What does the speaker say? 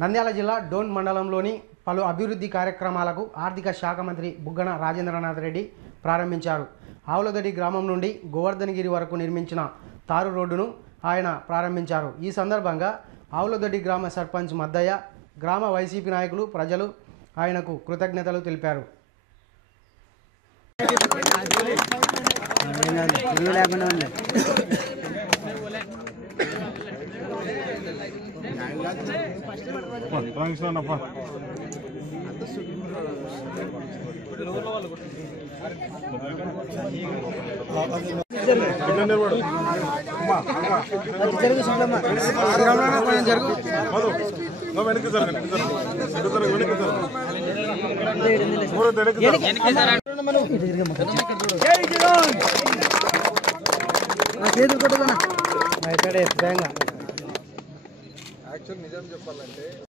నంద్యాల జిల్లా డోన్ మండలంలోని పలు అభివృద్ధి కార్యక్రమాలకు ఆర్థిక శాఖ మంత్రి బుగ్గన రాజేంద్రనాథ్ రెడ్డి ప్రారంభించారు. ఆవులదొడ్డి గ్రామం నుండి గోవర్ధనగిరి వరకు నిర్మించిన తారు రోడ్డును ఆయన ప్రారంభించారు. ఈ సందర్భంగా ఆవులదొడ్డి గ్రామ సర్పంచ్ మద్దయ్య, గ్రామ వైసీపీ నాయకులు, ప్రజలు ఆయనకు కృతజ్ఞతలు తెలిపారు. నిజం చెప్పాలంటే